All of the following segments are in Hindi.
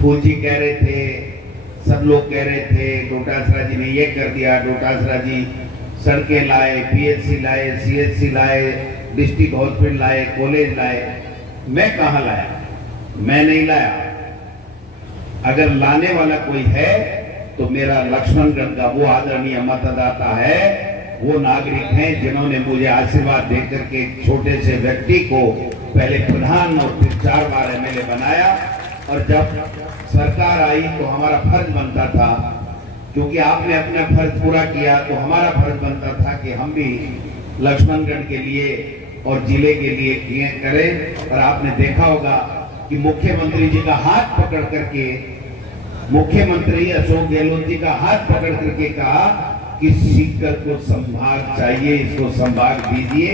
फूल जी कह रहे थे, सब लोग कह रहे थे डोटासरा जी ने ये कर दिया, डोटासरा जी सड़कें लाए, पीएचसी लाए, सीएचसी लाए, डिस्ट्रिक्ट हॉस्पिटल लाए, कॉलेज लाए। मैं कहाँ लाया? मैं नहीं लाया। अगर लाने वाला कोई है तो मेरा लक्ष्मणगढ़ का वो आदरणीय मतदाता है, वो नागरिक हैं जिन्होंने मुझे आशीर्वाद देकर के छोटे से व्यक्ति को पहले प्रधान और फिर 4 बार एमएलए बनाया। और जब सरकार आई तो हमारा फर्ज बनता था, क्योंकि आपने अपना फर्ज पूरा किया, तो हमारा फर्ज बनता था कि हम भी लक्ष्मणगढ़ के लिए और जिले के लिए किए करें। और आपने देखा होगा कि मुख्यमंत्री जी का हाथ पकड़ करके, मुख्यमंत्री अशोक गहलोत जी का हाथ पकड़ करके कहा कि सीकर को संभाग चाहिए, इसको संभाग दीजिए।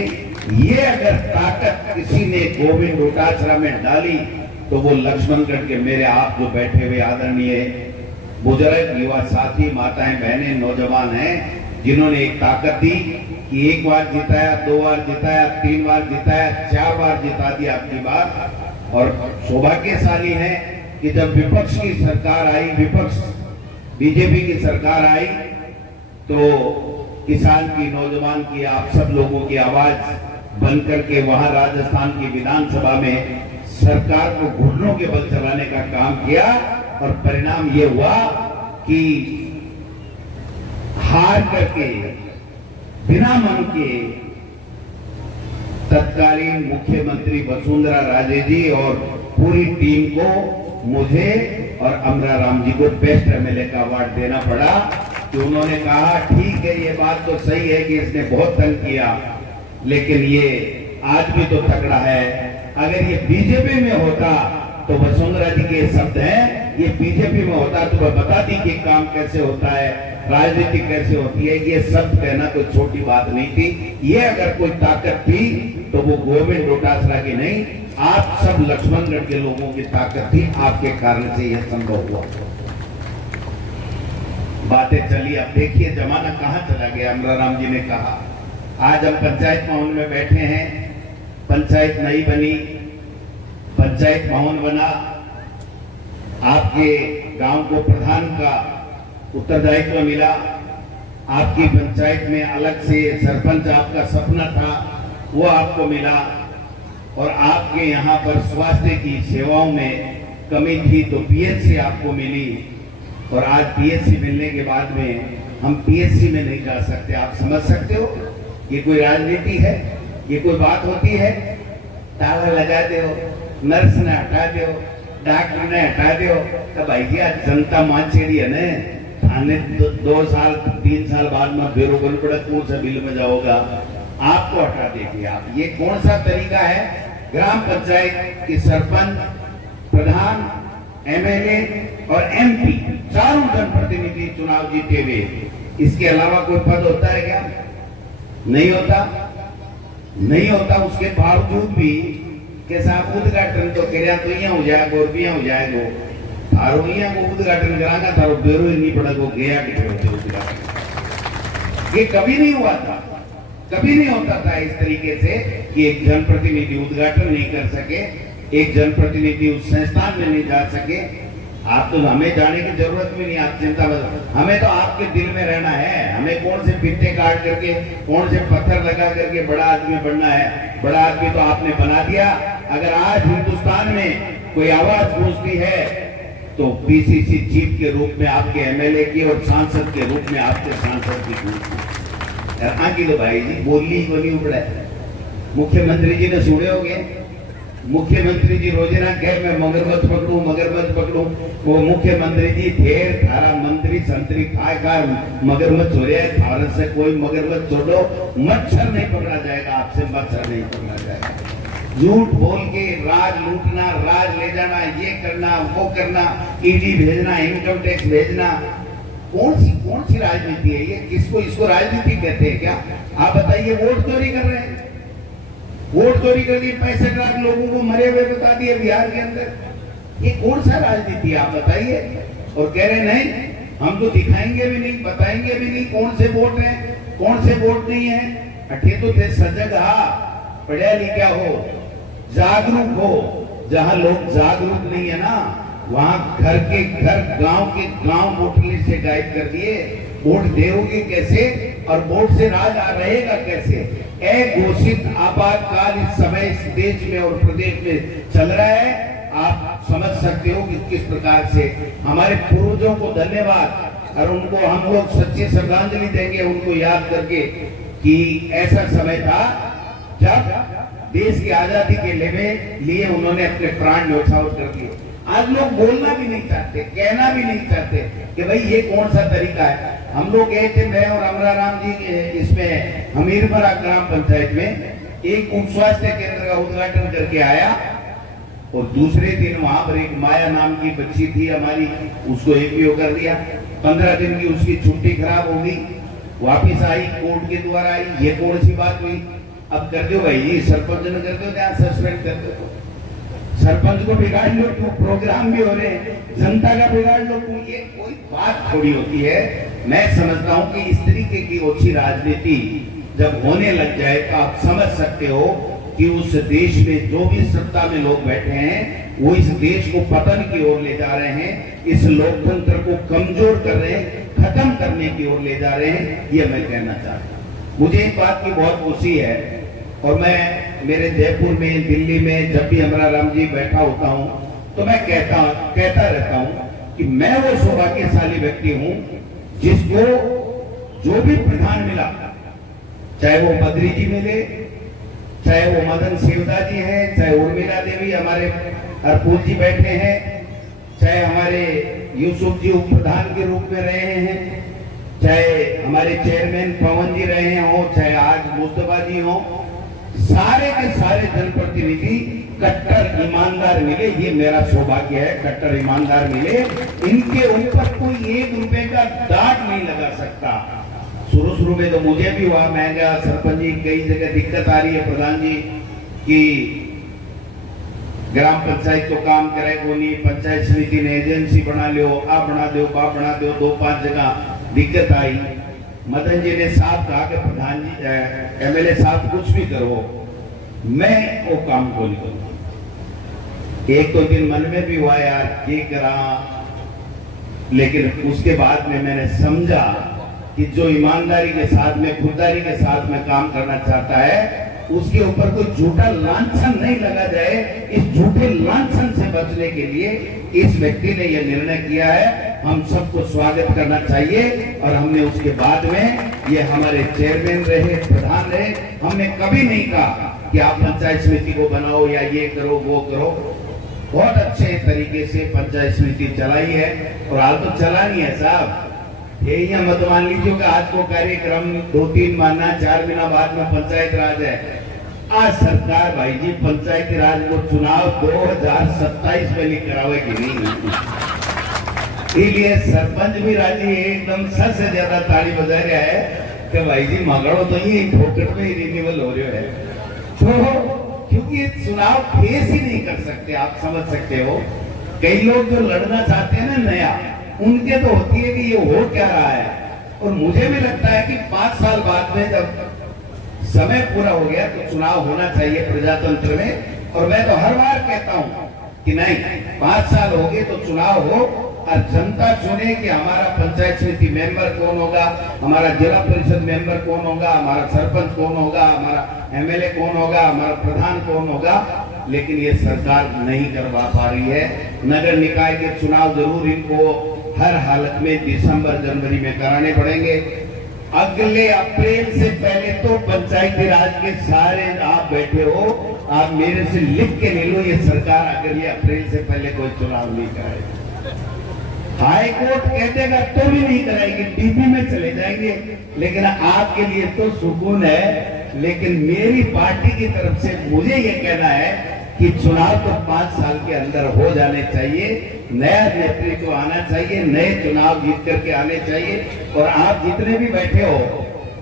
ये अगर ताकत किसी ने गोविंद डोटासरा में डाली तो वो लक्ष्मणगढ़ के मेरे आप जो बैठे हुए आदरणीय बुजुर्ग, युवा साथी, माताएं, बहनें, नौजवान हैं, जिन्होंने एक ताकत दी कि 1 बार जिताया, 2 बार जिताया, 3 बार जिताया, 4 बार जिता दिया आपकी बात। और सौभाग्यशाली है कि जब विपक्ष की सरकार आई, विपक्ष बीजेपी की सरकार आई, तो किसान की, नौजवान की, आप सब लोगों की आवाज बनकर के वहां राजस्थान की विधानसभा में सरकार को घुटनों के बल चलाने का काम किया। और परिणाम ये हुआ कि हार करके बिना मन के तत्कालीन मुख्यमंत्री वसुंधरा राजे जी और पूरी टीम को, मुझे और अमरा राम जी को बेस्ट एमएलए का अवार्ड देना पड़ा। कि उन्होंने कहा ठीक है, ये बात तो सही है कि इसने बहुत तंग किया, लेकिन ये आज भी तो तगड़ा है। अगर ये बीजेपी में होता तो वसुंधरा जी के शब्द हैं, ये बीजेपी में होता तो वह बताती कि काम कैसे होता है, राजनीति कैसे होती है। ये शब्द कहना कोई छोटी बात नहीं थी। ये अगर कोई ताकत थी तो वो गोविंद डोटासरा की नहीं, आप सब लक्ष्मणगढ़ के लोगों की ताकत थी। आपके कारण से यह संभव हुआ। बातें चली, अब देखिए जमाना कहां चला गया। अमरा राम जी ने कहा, आज हम पंचायत भवन में बैठे हैं, पंचायत नई बनी, पंचायत भवन बना, आपके गांव को प्रधान का उत्तरदायित्व मिला, आपकी पंचायत में अलग से सरपंच आपका सपना था वो आपको मिला, और आपके यहाँ पर स्वास्थ्य की सेवाओं में कमी थी तो पीएचसी आपको मिली। और आज पीएचसी मिलने के बाद में हम पीएचसी में नहीं जा सकते। आप समझ सकते हो ये कोई राजनीति है? ये कोई बात होती है? ताला लगा दो, नर्स ने हटा दो, डॉक्टर ने हटा दो, तो भैया जनता मांचेड़ी है ने थाने 2 साल 3 साल बाद में बेरोगल पड़ा कौन सा बिल में जाओगा, आपको हटा देगी। आप ये कौन सा तरीका है? ग्राम पंचायत की सरपंच, प्रधान, एमएलए और एमपी, चारों जनप्रतिनिधि चुनाव जीते हुए, इसके अलावा कोई पद होता है क्या? नहीं होता, नहीं होता। उसके बावजूद भी के साहब उद्घाटन तो करिया तो यहाँ हो जाएगा और भी यहाँ हो जाएगा, थारो यहाँ को उद्घाटन कराना, थारो बेरो ही नहीं पड़ा वो गया कि उद्घाटन। ये कभी नहीं हुआ था, कभी नहीं होता था इस तरीके से कि एक जनप्रतिनिधि उद्घाटन नहीं कर सके, एक जनप्रतिनिधि उस संस्थान में नहीं जा सके। आप तो हमें जाने की जरूरत भी नहीं, आप चिंता मत, हमें तो आपके दिल में रहना है। हमें कौन से पिट्टे काट करके, कौन से पत्थर लगा करके बड़ा आदमी बनना है? बड़ा आदमी तो आपने बना दिया। अगर आज हिंदुस्तान में कोई आवाज गूंजती है तो पीसीसी चीफ के रूप में आपके एमएलए की और सांसद के रूप में आपके सांसद की गूंजती। आगे तो भाई जी बोली को नहीं उबड़ा है। मुख्यमंत्री जी ने सुने होंगे, मुख्यमंत्री जी रोजाना कह मैं मगरमच्छ पकड़ू, मगरमच्छ पकड़ू। वो मुख्यमंत्री जी ढेर थारा मंत्री संतरी खाकर मगरमच्छ हो रहा है। भारत से कोई मगरमच्छ छोड़ो, मच्छर नहीं पकड़ा जाएगा, आपसे मच्छर नहीं पकड़ा जाएगा। झूठ बोल के राज लूटना, राज ले जाना, ये करना, वो करना, ईडी भेजना, इनकम टैक्स भेजना, कौन सी राजनीति है ये? किसको इसको राजनीति कहते हैं क्या? आप बताइए। वोट चोरी कर रहे हैं, वोट चोरी कर दिए, 65 लाख लोगों को मरे हुए बता दिए बिहार के अंदर। ये कौन सा राजनीति है आप बताइए? और कह रहे नहीं हम तो दिखाएंगे भी नहीं, बताएंगे भी नहीं कौन से वोट हैं, कौन से वोट नहीं है। अठे तो थे सजग, पढ़ा लिखा हो, जागरूक हो। जहां लोग जागरूक नहीं है ना, वहां घर के घर, गांव के गांव वोटर लिस्ट से गायब कर दिए। वोट दोगे कैसे और वोट से राज रहेगा कैसे? अघोषित आपातकाल इस समय इस देश में और प्रदेश में चल रहा है। आप समझ सकते हो कि किस प्रकार से हमारे पूर्वजों को धन्यवाद और उनको हम लोग सच्ची श्रद्धांजलि देंगे, उनको याद करके कि ऐसा समय था जब देश की आजादी के लिए उन्होंने अपने प्राण न्यौछावर कर दिए। आज लोग बोलना भी नहीं चाहते, कहना भी नहीं चाहते कि भाई ये कौन सा तरीका है। हम लोग गए थे, मैं और अमराराम जी, इसमें हमीरपुरा ग्राम पंचायत में एक उप स्वास्थ्य केंद्र का उद्घाटन करके आया और दूसरे दिन वहां पर एक माया नाम की बच्ची थी हमारी, उसको एपीओ कर दिया। 15 दिन की उसकी छुट्टी खराब हो गई, वापिस आई, कोर्ट के द्वारा आई। ये कौन सी बात हुई? अब कर दो भाई, सरपंच ने कर दो, क्या सस्पेंड कर दो। सरपंच को बिगाड़ लो तो प्रोग्राम भी हो रहे हैं, जनता का बिगाड़ लो तो ये कोई बात थोड़ी होती है। मैं समझता हूं कि इस तरीके की ओछी राजनीति जब होने लग जाए तो आप समझ सकते हो कि उस देश में जो भी सत्ता में लोग बैठे हैं वो इस देश को पतन की ओर ले जा रहे हैं, इस लोकतंत्र को कमजोर कर रहे हैं, खत्म करने की ओर ले जा रहे हैं। ये मैं कहना चाहता हूं। मुझे इस बात की बहुत खुशी है और मैं मेरे जयपुर में, दिल्ली में जब भी अमराराम जी बैठा होता हूं तो मैं कहता रहता हूं कि मैं वो सौभाग्यशाली व्यक्ति हूं जिसको जो भी प्रधान मिला, चाहे वो बद्री जी मिले, चाहे वो मदन शिवदा जी हैं, चाहे उर्मिला देवी हमारे हरपुर जी बैठे हैं, चाहे हमारे यूसुफ जी उप प्रधान के रूप में रहे हैं, चाहे हमारे चेयरमैन पवन जी रहे हो, चाहे आज मुस्तफा जी हो, सारे के सारे जनप्रतिनिधि कट्टर ईमानदार मिले। ये मेरा सौभाग्य है, कट्टर ईमानदार मिले। इनके ऊपर कोई 1 रुपए का दाग नहीं लगा सकता। शुरू में तो मुझे भी हुआ, महंगा सरपंच जी, कई जगह दिक्कत आ रही है प्रधान जी कि ग्राम पंचायत को काम करे को नहीं, पंचायत समिति ने एजेंसी बना लो, आप बना दो, बाप बना दो, 2-5 जगह दिक्कत आई। मदन जी ने साफ कहा कि प्रधान जी, एमएलए साहब कुछ भी करो, मैं वो काम को नहीं करूंगा। एक 2 दिन मन में भी हुआ यार ये करा, लेकिन उसके बाद में मैंने समझा कि जो ईमानदारी के साथ में, खुददारी के साथ में काम करना चाहता है उसके ऊपर कोई झूठा लांछन नहीं लगा जाए। इस झूठे लांछन से बचने के लिए इस व्यक्ति ने यह निर्णय किया है। हम सबको स्वागत करना चाहिए और हमने उसके बाद में ये हमारे चेयरमैन रहे, प्रधान रहे। हमने कभी नहीं कहा कि आप पंचायत समिति को बनाओ या ये करो वो करो। बहुत अच्छे तरीके से पंचायत समिति चलाई है और आज तो चलानी है साहब। यही मत मान लीजिए कि आज को कार्यक्रम 2-3 महीना 4 महीना बाद में पंचायत राज है। आज सरकार भाई जी पंचायती राज को चुनाव 2027 में नहीं करावेगी नहीं। इसलिए सरपंच भी राजी है, एकदम सबसे ज्यादा ताली बजा रहा है कि भाई जी मगड़ो तो ये फोकट में ही रिन्यूअल हो रहा है। तो क्योंकि चुनाव फेस ही नहीं कर सकते, आप समझ सकते हो। कई लोग जो लड़ना चाहते हैं ना नया, उनके तो होती है कि ये हो क्या रहा है। और मुझे भी लगता है कि 5 साल बाद में जब समय पूरा हो गया तो चुनाव होना चाहिए प्रजातंत्र में। और मैं तो हर बार कहता हूं कि नहीं, 5 साल हो गए तो चुनाव हो और जनता चुने कि हमारा पंचायत समिति मेंबर कौन होगा, हमारा जिला परिषद मेंबर कौन होगा, हमारा सरपंच कौन होगा, हमारा एमएलए कौन होगा, हमारा प्रधान कौन होगा। लेकिन ये सरकार नहीं करवा पा रही है। नगर निकाय के चुनाव जरूर इनको हर हालत में दिसंबर जनवरी में कराने पड़ेंगे। अगले अप्रैल से पहले तो पंचायती राज के सारे आप बैठे हो, आप मेरे से लिख के ले लो, ये सरकार अगले अप्रैल से पहले कोई चुनाव नहीं कराएगी। हाई कोर्ट कह देगा तो भी नहीं कराएगी, डीपी में चले जाएंगे। लेकिन आपके लिए तो सुकून है। लेकिन मेरी पार्टी की तरफ से मुझे ये कहना है कि चुनाव तो 5 साल के अंदर हो जाने चाहिए, नया नेतृत्व आना चाहिए, नए चुनाव जीत करके आने चाहिए। और आप जितने भी बैठे हो,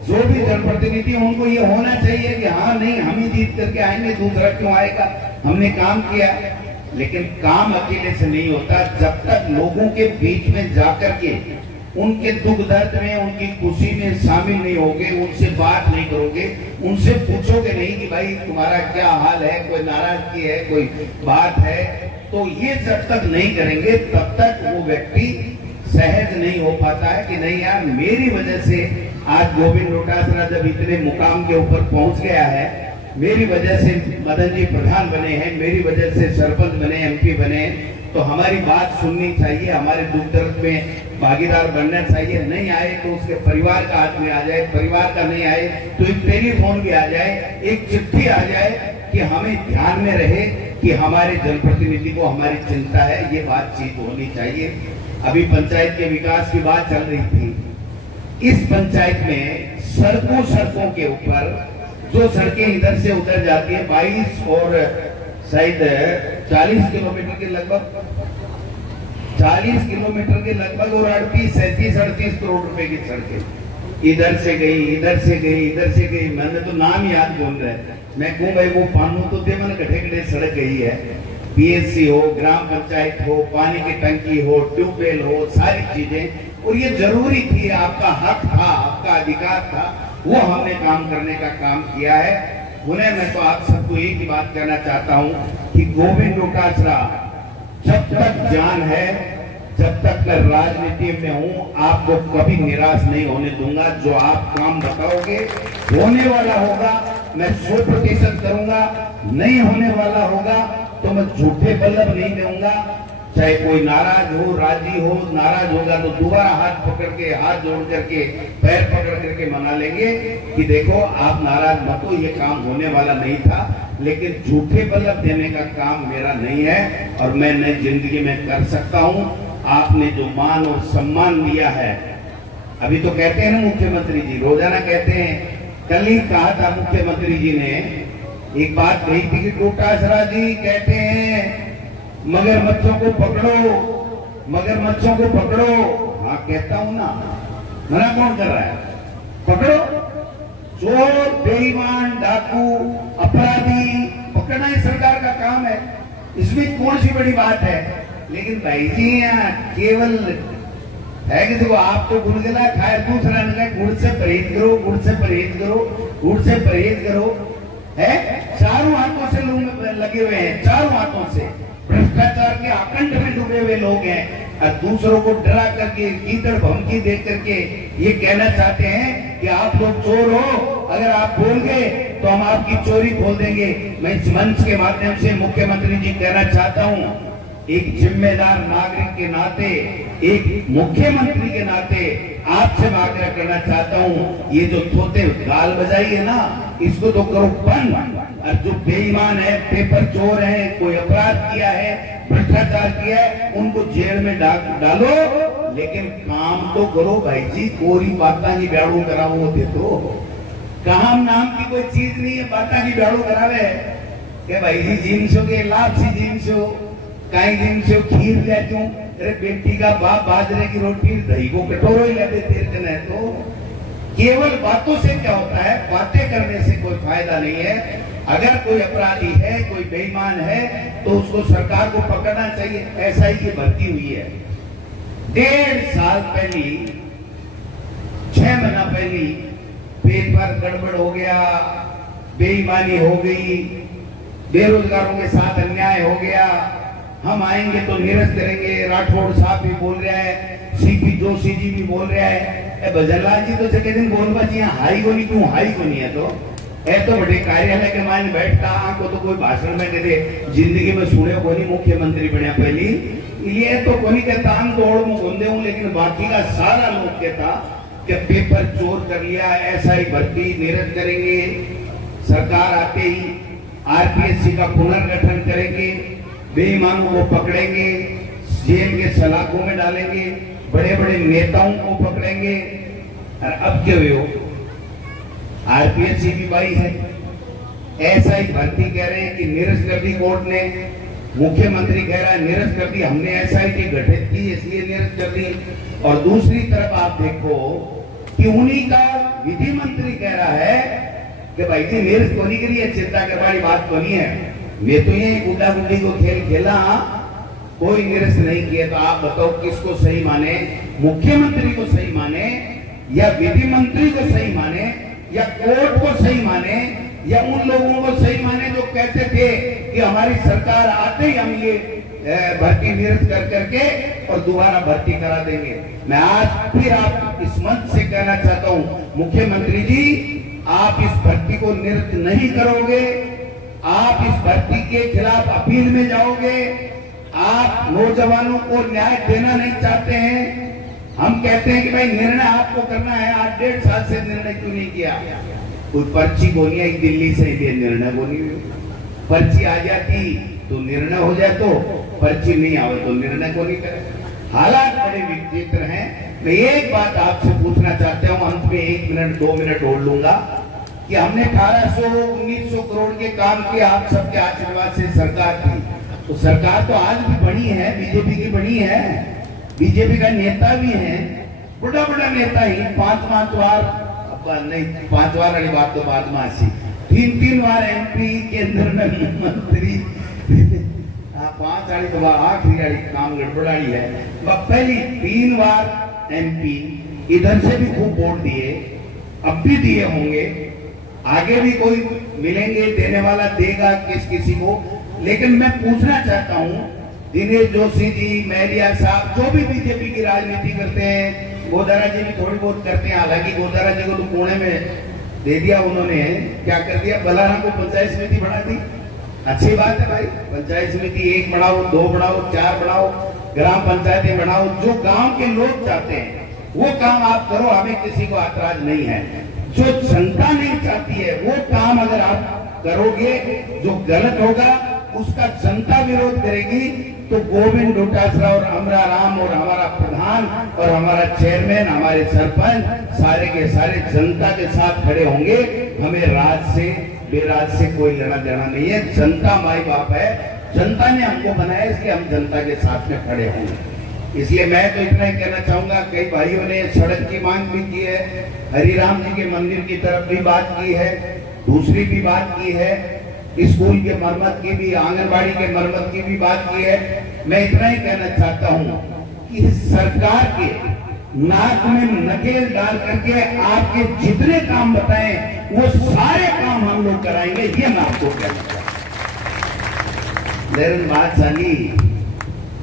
जो भी जनप्रतिनिधि, उनको ये होना चाहिए कि हाँ नहीं, हम ही जीत करके आएंगे, दूसरा क्यों आएगा, हमने काम किया। लेकिन काम अकेले से नहीं होता। जब तक लोगों के बीच में जाकर के उनके दुख दर्द में, उनकी खुशी में शामिल नहीं होगे, उनसे बात नहीं करोगे, उनसे पूछोगे नहीं कि भाई तुम्हारा क्या हाल है, कोई नाराजगी है, कोई बात है, तो ये जब तक नहीं करेंगे तब तक वो व्यक्ति सहज नहीं हो पाता है कि नहीं यार, मेरी वजह से आज गोविंद डोटासरा जब इतने मुकाम के ऊपर पहुंच गया है, मेरी वजह से मदन जी प्रधान बने हैं, मेरी वजह से सरपंच बने, MP बने, तो हमारी बात सुननी चाहिए, हमारे दुख दर्द में भागीदार बनना चाहिए। नहीं आए तो उसके परिवार का आदमी आ जाए, परिवार का नहीं आए तो एक टेलीफोन भी आ जाए, एक चिट्ठी आ जाए कि हमें ध्यान में रहे कि हमारे जनप्रतिनिधि को हमारी चिंता है, ये बातचीत होनी चाहिए। अभी पंचायत के विकास की बात चल रही थी। इस पंचायत में सड़कों के ऊपर जो सड़कें इधर से उधर जाती है 22 और शायद 40 किलोमीटर के लगभग 40 किलोमीटर के लगभग और 38 करोड़ रुपए की सड़कें इधर से गई, इधर से गई, इधर से गई। मैंने तो नाम याद बोल रहा है, मैं कहूँ भाई वो पानू तो दे, मैंने गठे सड़क गई है। PSC हो, ग्राम पंचायत हो, पानी की टंकी हो, ट्यूबवेल हो, सारी चीजें, और ये जरूरी थी, आपका हक था, आपका अधिकार था, वो हमने काम करने का काम किया है। उन्हें मैं तो आप सबको एक ही बात कहना चाहता हूँ कि गोविंद डोटासरा जब तक जान है, जब तक मैं राजनीति में हूँ, आपको कभी निराश नहीं होने दूंगा। जो आप काम बताओगे होने वाला होगा, मैं 100% करूंगा। नहीं होने वाला होगा तो मैं झूठे बल्लभ नहीं दूंगा। चाहे कोई नाराज हो, राजी हो, नाराज होगा तो दोबारा हाथ पकड़ के, हाथ जोड़ करके, पैर पकड़ करके मना लेंगे कि देखो आप नाराज मत हो, ये काम होने वाला नहीं था। लेकिन झूठे बल्लभ देने का काम मेरा नहीं है और मैं नई जिंदगी में कर सकता हूं। आपने जो मान और सम्मान दिया है, अभी तो कहते हैं ना मुख्यमंत्री जी, रोजाना कहते हैं, कल ही कहा था मुख्यमंत्री जी ने, एक बात कही थी कि डोटासरा जी कहते हैं मगरमच्छों को पकड़ो, मगरमच्छों को पकड़ो। हाँ कहता हूं ना, मना कौन कर रहा है? पकड़ो, चोर, बेईमान, डाकू, अपराधी पकड़ना ही सरकार का काम है, इसमें कौन सी बड़ी बात है। लेकिन भाई जी यहाँ केवल है कि देखो आप तो गुड़गला खाए, दूसरा ने गुड़ से परहेज करो, गुड़ से परहेज करो, गुड़ से परहेज करो, है चारों हाथों से लोग लगे हुए हैं, चारों हाथों से भ्रष्टाचार के आकंठ में डूबे हुए लोग हैं और दूसरों को डरा करके, कीचड़ धमकी दे करके ये कहना चाहते हैं कि आप लोग चोर हो, अगर आप बोल गए तो हम आपकी चोरी खोल देंगे। मैं इस मंच के माध्यम से मुख्यमंत्री जी कहना चाहता हूं, एक जिम्मेदार नागरिक के नाते, एक मुख्यमंत्री के नाते आपसे मैं आग्रह करना चाहता हूं, ये जो थोते गाल बजाई है ना, इसको तो करो बंद। और जो बेईमान है, पेपर चोर है, कोई अपराध किया है, भ्रष्टाचार किया है, उनको जेल में डालो, लेकिन काम तो करो भाई जी। कोरी बाता की ब्याड़ू कराओ होते तो काम नाम की कोई चीज नहीं है, बाता की ब्याड़ू करावे के भाई जी जिनसो के लाभ सी जिनसो कई दिन से खीर ले क्यों, अरे बेटी का बाप बाजरे की रोटी दही को कटोरो ही लेते तेरे। तो केवल बातों से क्या होता है, बातें करने से कोई फायदा नहीं है। अगर कोई अपराधी है, कोई बेईमान है तो उसको सरकार को पकड़ना चाहिए। ऐसा ही ये भर्ती हुई है। 1.5 साल पहले, 6 महीना पहले पेपर गड़बड़ हो गया, बेईमानी हो गई, बेरोजगारों के साथ अन्याय हो गया, हम आएंगे तो निरस्त करेंगे। राठौड़ साहब भी बोल रहा है, CP जोशी जी भी बोल रहा है, भजनलाल जी तो जगह दिन बोल बची हाई को नहीं, क्यों हाई को नहीं है तो बड़े कार्यालय के मान बैठता को तो कोई भाषण में कहते जिंदगी में सुने को नहीं मुख्यमंत्री बनया पहली, ये तो कोई कहता हम दौड़ में घूमते हूँ, लेकिन बाकी का सारा लोग कहता कि पेपर चोर कर लिया, ऐसा ही भर्ती निरस्त करेंगे, सरकार आते ही RPSC का पुनर्गठन करेंगे, बेईमानों को पकड़ेंगे, जेल के सलाखों में डालेंगे, बड़े बड़े नेताओं को पकड़ेंगे। और अब क्या हो, RPSC भी भाई है, ऐसा ही भर्ती कह रहे हैं कि निरस्त कर दी कोर्ट ने, मुख्यमंत्री कह रहा है निरस्त कर दी, हमने SIT गठित की इसलिए निरस्त कर दी। और दूसरी तरफ आप देखो कि उन्हीं का विधि मंत्री कह रहा है कि भाई जी निरस्त होने के लिए चिंता करने वाली बात तो नहीं है, मैं तो यही गुड्डा गुड्डी को खेल खेला, कोई निरस्त नहीं किया। तो आप बताओ किसको सही माने, मुख्यमंत्री को सही माने या विधि मंत्री को सही माने या कोर्ट को सही माने या उन लोगों को सही माने जो कहते थे कि हमारी सरकार आते ही हम ये भर्ती निरस्त कर करके और दोबारा भर्ती करा देंगे। मैं आज फिर आप इस मंच से कहना चाहता हूं, मुख्यमंत्री जी आप इस भर्ती को निरस्त नहीं करोगे, आप इस भर्ती के खिलाफ अपील में जाओगे, आप नौजवानों को न्याय देना नहीं चाहते हैं। हम कहते हैं कि भाई निर्णय आपको करना है, आज 1.5 साल से निर्णय क्यों नहीं किया? कोई पर्ची को नहीं आई दिल्ली से, ये निर्णय को नहीं, पर्ची आ जाती तो निर्णय हो जाए, तो पर्ची नहीं आवे तो निर्णय को नहीं करे। हालात बड़े विचित्र हैं। मैं एक बात आपसे पूछना चाहता हूं, अंत में 1 मिनट 2 मिनट और लूंगा, कि हमने 1800-1900 करोड़ के काम किए, आप सबके आशीर्वाद से सरकार थी, तो सरकार तो आज भी बनी है, बीजेपी की बनी है, बीजेपी का नेता भी है, बड़ा बड़ा नेता ही 5-5 बार नहीं, 5 बार वाली बात तो बाद में आसी, 3-3 बार MP केंद्र में मंत्री, 5 वाली तो आखिरी वाली काम गड़बड़ाई है। पहली 3 बार MP, इधर से भी खूब वोट दिए, अब भी दिए होंगे, आगे भी कोई मिलेंगे, देने वाला देगा किसी को। लेकिन मैं पूछना चाहता हूं, दिनेश जोशी जी, मैरिया साहब, जो भी बीजेपी की राजनीति करते हैं, गोदारा जी भी थोड़ी बहुत करते हैं, हालांकि गोदारा जी को तो पुणे में दे दिया उन्होंने, क्या कर दिया, बलाराम को पंचायत समिति बना दी। अच्छी बात है भाई, पंचायत समिति 1 बनाओ, 2 बनाओ, 4 बनाओ, ग्राम पंचायतें बनाओ, जो गांव के लोग चाहते हैं वो काम आप करो, हमें किसी को ऐतराज नहीं है। जो जनता नहीं चाहती है वो काम अगर आप करोगे, जो गलत होगा उसका जनता विरोध करेगी, तो गोविंद डोटासरा और अमरा राम और हमारा प्रधान और हमारा चेयरमैन, हमारे सरपंच सारे के सारे जनता के साथ खड़े होंगे। हमें राज से बेराज से कोई लेना देना नहीं है, जनता माई बाप है, जनता ने हमको बनाया, इसलिए हम जनता के साथ में खड़े होंगे। इसलिए मैं तो इतना ही कहना चाहूंगा, कई भाइयों ने सड़क की मांग भी की है, हरिराम जी के मंदिर की तरफ भी बात की है, दूसरी भी बात की है, स्कूल के मरम्मत की भी, आंगनबाड़ी के मरम्मत की भी बात की है। मैं इतना ही कहना चाहता हूं कि सरकार के नाक में नकेल डाल करके आपके जितने काम बताएं वो सारे काम हम लोग कराएंगे, ये मैं आपको कहना चाहता हूं। बात साली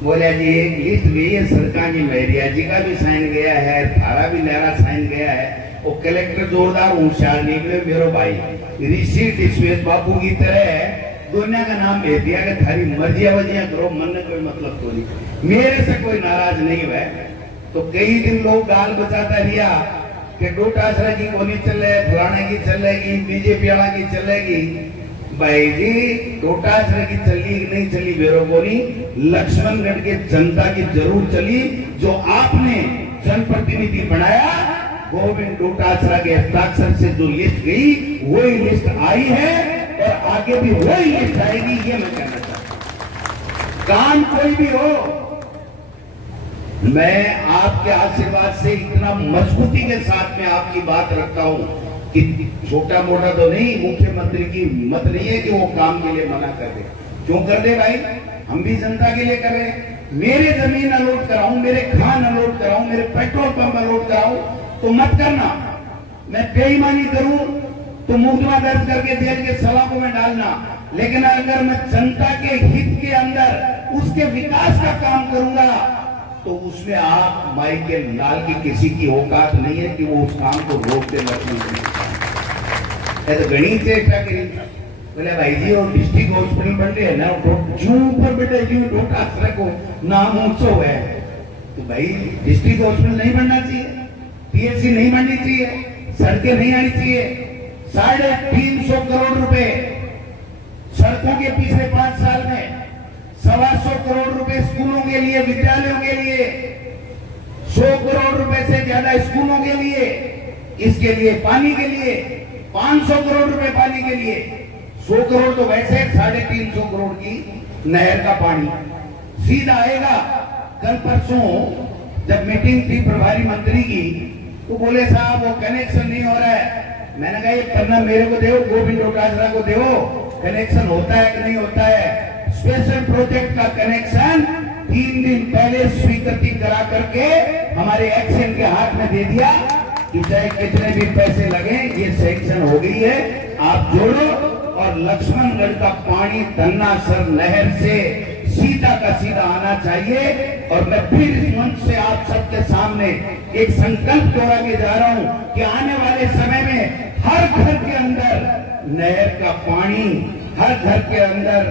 बोला जी एक लिस्ट भी है सरकार की, मैरिया जी का भी साइन गया है, थारा भी लहरा साइन गया है, वो कलेक्टर जोरदार होशियार निकले मेरो भाई, ऋषि डिस्वेश बाबू की तरह दुनिया का नाम भेज दिया कि थारी मर्जियां वजियां करो, मन में कोई मतलब तो नहीं, मेरे से कोई नाराज नहीं हुआ। तो कई दिन लोग गाल बचाता रिया कि डोटासरा की को नहीं चले, फलाने की चलेगी, बीजेपी वाला की चलेगी। भाई जी डोटासरा की चली नहीं चली बेरो को नहीं, लक्ष्मणगढ़ के जनता की जरूर चली। जो आपने जनप्रतिनिधि बनाया, गोविंद डोटासरा के हस्ताक्षर से जो लिस्ट गई वही लिस्ट आई है और आगे भी वही लिस्ट आएगी, ये मैं कहना चाहता हूं। काम कोई भी हो, मैं आपके आशीर्वाद से इतना मजबूती के साथ में आपकी बात रखता हूं कि छोटा मोटा तो नहीं, मुख्यमंत्री की हिम्मत नहीं है कि वो काम के लिए मना कर दे। क्यों कर दे भाई, हम भी जनता के लिए कर रहे हैं। मेरे जमीन अलॉट कराऊं, मेरे खान अलॉट कराऊं, मेरे पेट्रोल पंप अलॉट कराऊं तो मत करना। मैं बेईमानी करूं तो मुकदमा दर्ज करके जेल के सलाखों में डालना, लेकिन अगर मैं जनता के हित के अंदर उसके विकास का काम करूंगा तो उसमें आप माइकल लाल की किसी की औकात नहीं है कि वो उस काम को रोक दे। तो घनी चेष्टा करी, बोले भाई जी वो डिस्ट्रिक्ट हॉस्पिटल बन रहे हैं ना, जू ऊपर बेटे जू डोटासरा को नाम ऊंचो है, तो भाई डिस्ट्रिक्ट हॉस्पिटल नहीं बनना चाहिए, PHC नहीं बननी चाहिए, सड़कें नहीं आनी चाहिए। 350 करोड़ रुपए सड़कों के पिछले 5 साल में, 125 करोड़ रुपए स्कूलों के लिए, विद्यालयों के लिए, 100 करोड़ रुपए से ज्यादा स्कूलों के लिए, इसके लिए पानी के लिए 500 करोड़ रुपए पानी के लिए, 100 करोड़ तो वैसे 350 करोड़ की नहर का पानी सीधा आएगा। कल परसों जब मीटिंग थी प्रभारी मंत्री की तो बोले साहब वो कनेक्शन नहीं हो रहा है। मैंने कहा ये पन्ना मेरे को दो, गोविंद डोटासरा को दो, कनेक्शन होता है कि नहीं होता है। स्पेशल प्रोजेक्ट का कनेक्शन 3 दिन पहले स्वीकृति करा करके हमारे एक्शन के हाथ में दे दिया कि चाहे कितने भी पैसे लगे ये सैंक्शन हो गई है, आप जोड़ो और लक्ष्मणगढ़ का पानी धन्नासर नहर से सीधा सीधा का सीधा आना चाहिए। और मैं फिर इस मंच से आप सबके सामने एक संकल्प दोहरा के जा रहा हूं कि आने वाले समय में हर घर के अंदर नहर का पानी, हर घर के अंदर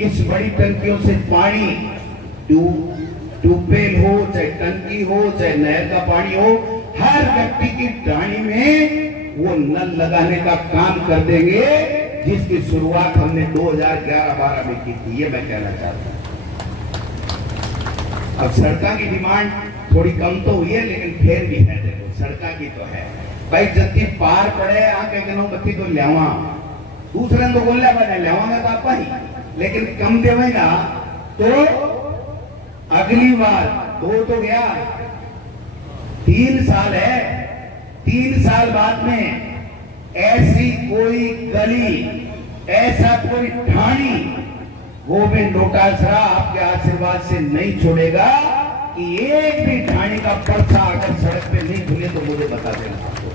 इस बड़ी टंकियों से पानी, ट्यूबवेल हो चाहे टंकी हो चाहे नहर का पानी हो, हर व्यक्ति की डाणी में वो नल लगाने का काम कर देंगे, जिसकी शुरुआत हमने 2011-12 में की थी। ये मैं कहना चाहता हूं। अब सड़कों की डिमांड थोड़ी कम तो हुई है, लेकिन फिर भी है, देखो सड़कों की तो है भाई। जति पार पड़े आके गनो बत्ती तो लियावा, दूसरे तो बोलने बने लियावांगा तो आपा ही, लेकिन कम देवेगा तो अगली बार 2 तो गया, 3 साल है, 3 साल बाद में ऐसी कोई गली, ऐसा कोई ढाणी गोविंद डोटासरा आपके आशीर्वाद से नहीं छोड़ेगा कि एक भी ढाणी का पर्चा अगर सड़क पे नहीं खुले तो मुझे बता देना आपको,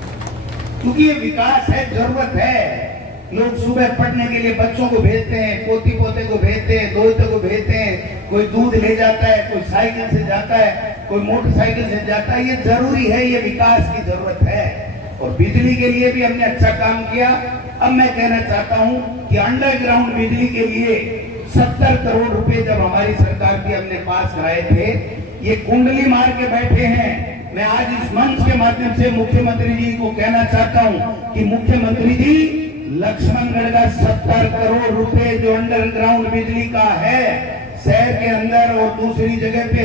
क्योंकि ये विकास है, जरूरत है। लोग सुबह पढ़ने के लिए बच्चों को भेजते हैं, पोती पोते को भेजते हैं, दोस्तों को भेजते हैं, कोई दूध ले जाता है, कोई साइकिल से जाता है, कोई मोटरसाइकिल से जाता है। ये जरूरी है, ये विकास की जरूरत है। और बिजली के लिए भी हमने अच्छा काम किया। अब मैं कहना चाहता हूं कि अंडरग्राउंड बिजली के लिए 70 करोड़ रुपए जब हमारी सरकार की हमने पास कराए थे, ये कुंडली मार के बैठे हैं। मैं आज इस मंच के माध्यम से मुख्यमंत्री जी को कहना चाहता हूं कि मुख्यमंत्री जी, लक्ष्मणगढ़ का 70 करोड़ रुपए जो अंडरग्राउंड बिजली का है शहर के अंदर और दूसरी जगह पे,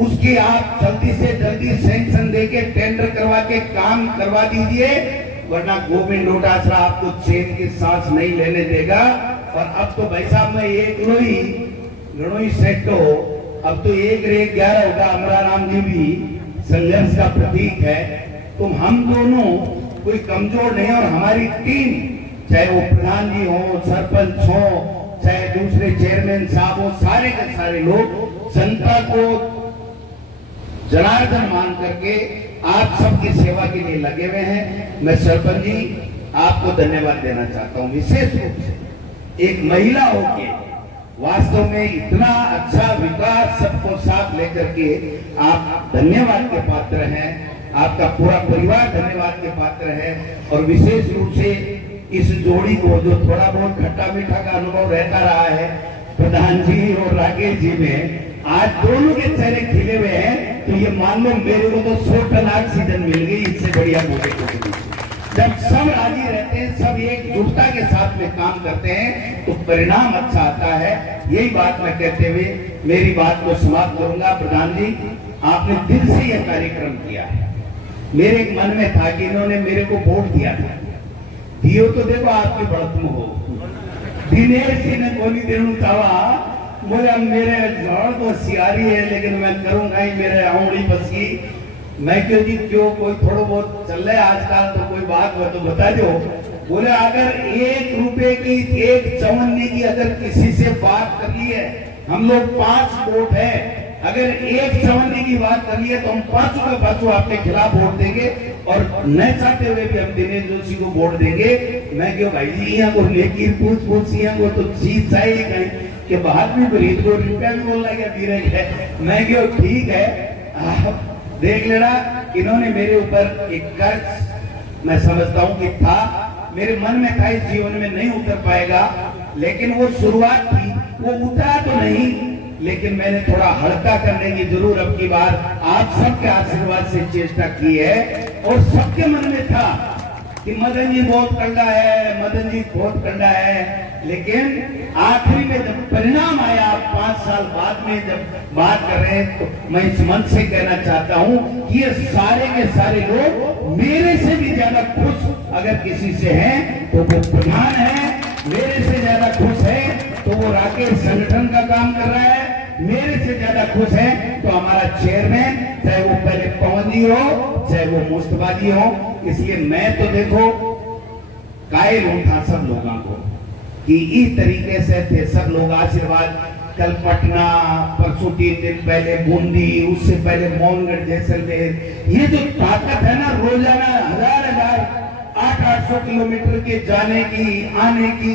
उसकी आप जल्दी से जल्दी सैंक्शन देके टेंडर करवा के काम करवा दीजिए, वरना गोविंद डोटासरा आपको चैन की सांस नहीं लेने देगा। और अब तो भाई साहब मैं एक लोई सेट हो, अब तो 1-11 होगा। अमराराम जी भी संघर्ष का प्रतीक है। तो हम दोनों कोई कमजोर नहीं, और हमारी टीम, चाहे वो प्रधान जी हो, सरपंच हो, चाहे दूसरे चेयरमैन साहब हो, सारे के सारे लोग जनता को जनार्दन मान करके आप सबकी सेवा के लिए लगे हुए हैं। मैं सरपंच जी आपको धन्यवाद देना चाहता हूं, विशेष रूप से एक महिला होके वास्तव में इतना अच्छा विकास सबको साथ लेकर के आप धन्यवाद के पात्र हैं। आपका पूरा परिवार धन्यवाद के पात्र है। और विशेष रूप से इस जोड़ी को, जो थोड़ा बहुत खट्टा मीठा का अनुभव रहता रहा है, प्रधान जी और राकेश जी में, आज दोनों के चेहरे खिले हुए हैं। तो ये मान लो मेरे को तो 100 टन ऑक्सीजन मिल गई, इससे बढ़िया मुझे कुछ नहीं। जब सब राजी रहते हैं, सब एकजुटता के साथ में काम करते हैं, तो परिणाम अच्छा आता है। यही बात मैं कहते हुए मेरी बात को समाप्त करूंगा। प्रधान जी, आपने दिल से यह कार्यक्रम किया है। मेरे एक मन में था कि इन्होंने मेरे को वोट दिया था, दियो तो देखो आपकी बढ़त हो। दिनेश जी ने कोनी देनु चावा, बोले मेरे जड़ तो सियारी है, लेकिन मैं करूंगा ही, मेरे आउड़ी बसी। मैं क्यों जी, क्यों कोई थोड़ा बहुत चल रहा है आजकल, तो कोई बात हो तो बता दो। बोले अगर 1 रुपए की, 1 चवन्नी की अगर किसी से बात कर ली है, हम लोग 5 वोट है, अगर 1 चवन्नी की बात कर ली है तो हम 5 के 5 आपके खिलाफ वोट देंगे। और न चाहते हुए भी हम दिनेश जोशी को वोट देंगे। मैं क्यों भाई जी यहाँ को लेकिन पूछ यहाँ को तो चीज चाहिए कहीं के बाद में खरीद को रुपया भी बोलना क्या धीरे है। मैं क्यों ठीक है, आप देख लेना। इन्होंने मेरे ऊपर एक कर्ज मैं समझता हूं कि था, मेरे मन में था इस जीवन में नहीं उतर पाएगा, लेकिन वो शुरुआत थी, वो उतरा तो नहीं, लेकिन मैंने थोड़ा हल्का करने की जरूर अब की बार आप सबके आशीर्वाद से चेष्टा की है। और सबके मन में था कि मदन जी बहुत कंडा है, मदन जी बहुत कंडा है, लेकिन आखिरी में जब परिणाम आया 5 साल बाद में जब बात कर रहे हैं, तो मैं इस मंच से कहना चाहता हूं कि ये सारे के सारे लोग मेरे से भी ज्यादा खुश अगर किसी से हैं तो वो प्रधान है, मेरे से ज्यादा खुश है तो वो राकेश संगठन का काम कर रहा है, मेरे से ज्यादा खुश है तो हमारा चेयरमैन, चाहे वो पहले पवन जी हो चाहे वो मुस्तफा जी हो। इसलिए मैं तो देखो कायल उठा सब लोगों को कि इस तरीके से थे सब लोग आशीर्वाद। कल पटना, परसों 3 दिन पहले बूंदी, उससे पहले मोहनगढ़, जैसलमेर, ये जो ताकत है ना, रोजाना 1000-800 किलोमीटर के जाने की, आने की,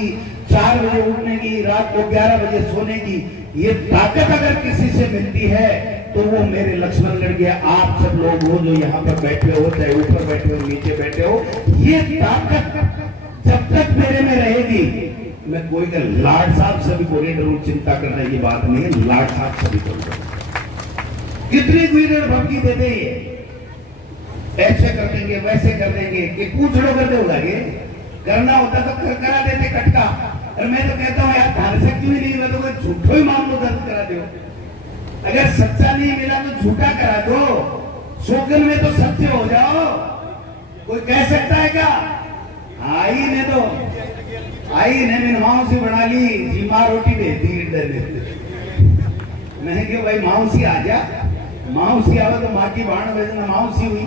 4 बजे उठने की, रात को 11 बजे सोने की, ये ताकत अगर किसी से मिलती है तो वो मेरे लक्ष्मणगढ़ के आप सब लोग हो जो यहाँ पर बैठे हो, चाहे ऊपर बैठे हो नीचे बैठे हो, ये ताकत जब तक मेरे में रहेगी, मैं कोई का लाड साहब सभी को नहीं डरूं, चिंता करना ये बात नहीं है, लाड साहब सभी को कितनी गुजर भमकी देते हैं, ऐसे कर देंगे वैसे कर देंगे कि पूछड़ो कर दो लगे, करना होता तो करा देते कटका। और मैं तो कहता हूँ यार धार से क्यों ही नहीं, मैं तो झूठो ही मामलो दर्ज करा दो, अगर सच्चा नहीं मिला तो झूठा करा दो, शोकन में तो सत्य हो जाओ। कोई कह सकता है क्या? आई ने तो आई ने माओ से बना ली जी, माँ रोटी देती मैंने कि भाई माउसी आ जा, माउसी आवे तो माँ की बाण भेजना, माउसी हुई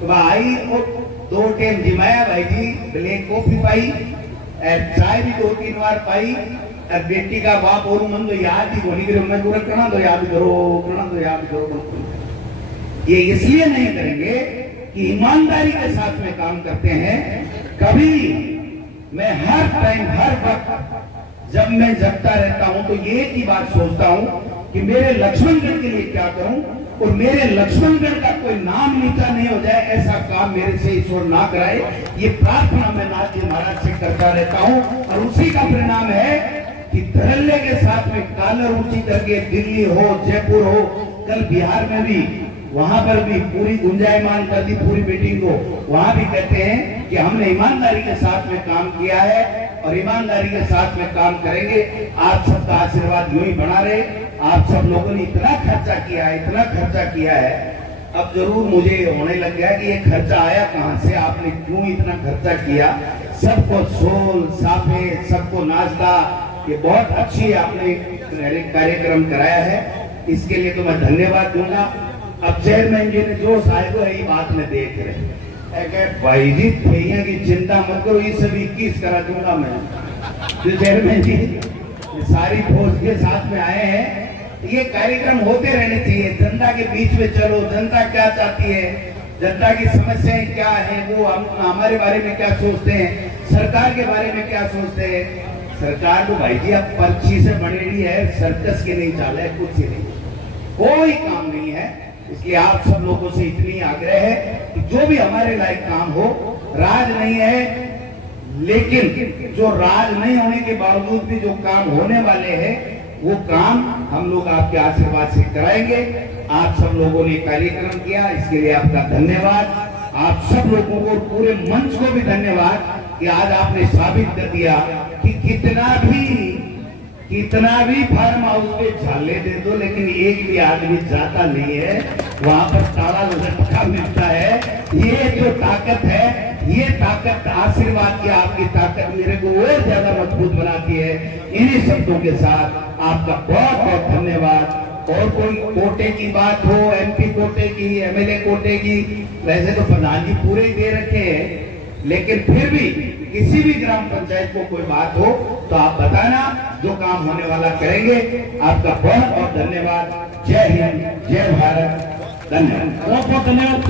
तो आई और 2 टाइम जिमाया भाई जी, ब्लैक कॉफी पाई, चाय भी 2-3 बार पाई, और बेटी का बाप और मन तो याद ही होनी करे, मैं पूरा करना तो याद करो, करना तो याद करो। ये इसलिए नहीं करेंगे कि ईमानदारी के साथ में काम करते हैं। कभी मैं हर टाइम हर वक्त जब मैं जगता रहता हूं तो ये एक ही बात सोचता हूं कि मेरे लक्ष्मणगढ़ के लिए क्या करूं, और मेरे लक्ष्मणगढ़ का कोई नाम नीचा नहीं हो जाए, ऐसा काम मेरे से ईश्वर ना कराए, ये प्रार्थना मैं नाथ जी महाराज से करता रहता हूं। और उसी का परिणाम है कि धरल्ले के साथ में कालर ऊंची करके दिल्ली हो, जयपुर हो, कल बिहार में भी वहां पर भी पूरी गुंजायमान कर दी पूरी मीटिंग को, वहां भी कहते हैं कि हमने ईमानदारी के साथ में काम किया है और ईमानदारी के साथ में काम करेंगे। आप सबका आशीर्वाद यूं ही बना रहे। आप सब लोगों ने इतना खर्चा किया है, इतना खर्चा किया है, अब जरूर मुझे होने लग गया कि ये खर्चा आया कहां से, आपने क्यों इतना खर्चा किया। सबको सोल साफे, सबको नाश्ता, ये बहुत अच्छी आपने कार्यक्रम कराया है, इसके लिए तो मैं धन्यवाद दूंगा। अब चेयरमैन जी ने जो साहब यही बात में देख रहे भाई जी भैया की चिंता मत करो, ये सब 21 करा दूंगा मैं। जो चेयरमैन जी सारी फौज के साथ में आए हैं, ये कार्यक्रम होते रहने चाहिए, जनता के बीच में चलो, जनता क्या चाहती है, जनता की समस्याएं क्या है, वो हम हमारे बारे में क्या सोचते हैं, सरकार के बारे में क्या सोचते हैं। सरकार तो भाई जी अब पर्ची से बनेगी है, सर्कस के नहीं चाल है, कुछ ही नहीं, कोई काम नहीं है। इसलिए आप सब लोगों से इतनी आग्रह है कि जो भी हमारे लायक काम हो, राज नहीं है, लेकिन जो राज नहीं होने के बावजूद भी जो काम होने वाले हैं, वो काम हम लोग आपके आशीर्वाद से कराएंगे। आप सब लोगों ने कार्यक्रम किया, इसके लिए आपका धन्यवाद। आप सब लोगों को, पूरे मंच को भी धन्यवाद कि आज आपने साबित कर दिया कि कितना भी फार्म हाउस पे झाले दे दो, लेकिन एक भी आदमी जाता नहीं है, वहां पर ताला लटका मिलता है। ये जो ताकत है, ये ताकत आशीर्वाद की आपकी ताकत मेरे को और ज्यादा मजबूत बनाती है। इन्हीं शब्दों के साथ आपका बहुत बहुत धन्यवाद। और कोई कोटे की बात हो, MP कोटे की, MLA कोटे की, वैसे तो प्रधान जी पूरे ही दे रखे हैं, लेकिन फिर भी किसी भी ग्राम पंचायत को कोई बात हो तो आप बताना, जो काम होने वाला करेंगे। आपका बहुत बहुत धन्यवाद। जय हिंद, जय भारत, धन्यवाद, बहुत बहुत धन्यवाद।